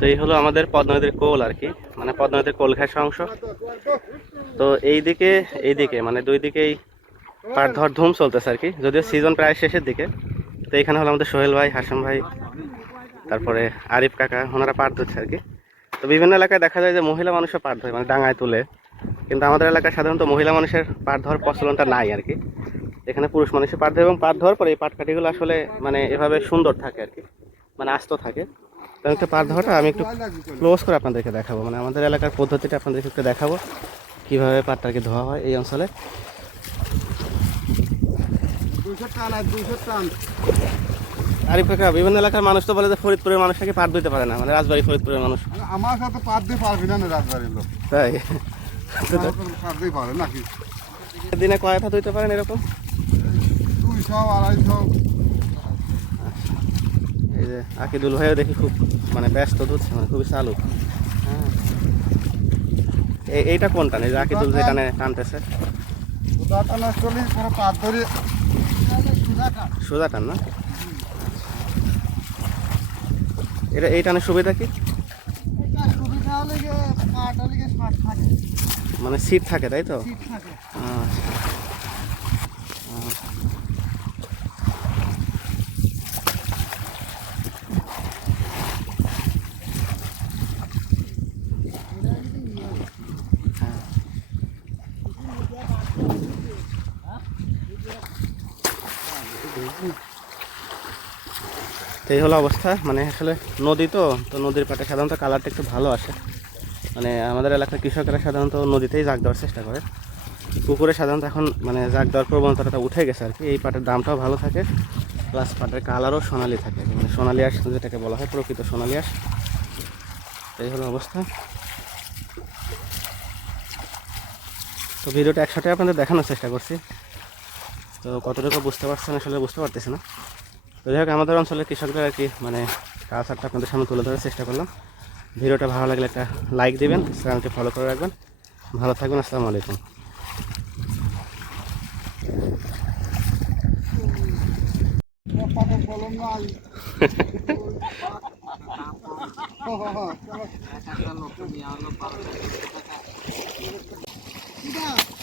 তো এই হলো আমাদের পদ্মা নদীর কোল আর কি, মানে পদ্মা নদীর কোল ঘেঁষা অংশ। তো এইদিকে মানে দুই দিকেই পাট ধর ধুম চলতেছে আর কি, যদিও সিজন প্রায় শেষের দিকে। তো এখানে হলো আমাদের সোহেল ভাই, হাসান ভাই, তারপরে আরিফ কাকা, ওনারা পাট ধরছে আর কি। তো বিভিন্ন এলাকায় দেখা যায় যে মহিলা মানুষও পাট ধরে, মানে ডাঙায় তুলে, কিন্তু আমাদের এলাকায় সাধারণত মহিলা মানুষের পাট ধরার প্রচলনটা নাই আর কি। এখানে পুরুষ মানুষের পাট ধরে, এবং পাট ধরার পরে এই পাটকাঠিগুলো আসলে মানে এভাবে সুন্দর থাকে আর কি, মানে আস্ত থাকে। তো একটা পাট ধরাটা আমি একটু ক্লোজ করে আপনাদেরকে দেখাবো, মানে আমাদের এলাকার পদ্ধতিটা আপনাদেরকে একটু দেখাবো কীভাবে পাটটাকে ধোয়া হয় এই অঞ্চলে। আরিফ কাকা, বিভিন্ন এলাকার মানুষ তো বলে যে ফরিদপুরের মানুষ নাকি পাট ধুইতে পারে না, মানে রাজবাড়ী ফরিদপুরের মানুষ। আমার সাথে পাট দিয়ে পারবি না রাজবাড়ির লোক, তাই পাট দিয়ে পারে নাকি? দিনে কয়টা ধুইতে পারেন এরকম? 200 250। এই যে আকিদুল ভাইও দেখি খুব মানে ব্যস্ত ধুচ্ছে, মানে খুবই চালু। হ্যাঁ, এইটা কোন টান? এই যে আকিদুল যে টানে টানতেছে, সোজা টান না? এটা এই টানের সুবিধা কি? মানে সিট থাকে তাই তো? এই হলো অবস্থা, মানে আসলে নদী তো নদীর পাটে সাধারণত কালারটা একটু ভালো আসে। মানে আমাদের এলাকার কৃষকেরা সাধারণত নদীতেই জাগ দেওয়ার চেষ্টা করে। পুকুরে সাধারণত এখন মানে জাগ দেওয়ার প্রবণতাটা উঠে গেছে আর কি। এই পাটের দামটাও ভালো থাকে, প্লাস পাটের কালারও সোনালি থাকে, মানে সোনালি আঁশ যেটাকে বলা হয়, প্রকৃত সোনালি আঁশ। এই হলো অবস্থা। তো ভিডিওটা একসাথে আপনাদের দেখানোর চেষ্টা করছি, তো কতটুকু বুঝতে পারছেন আসলে বুঝতে পারতেছি না। তো যাই হোক, আমাদের অঞ্চলের কৃষকদের আর কি মানে কালচারটা আপনাদের সামনে তুলে ধরার চেষ্টা করলাম। ভিডিওটা ভালো লাগলে একটা লাইক দিবেন, চ্যানেলটি ফলো করে রাখবেন। ভালো থাকবেন, আসসালামু আলাইকুম। বললাম না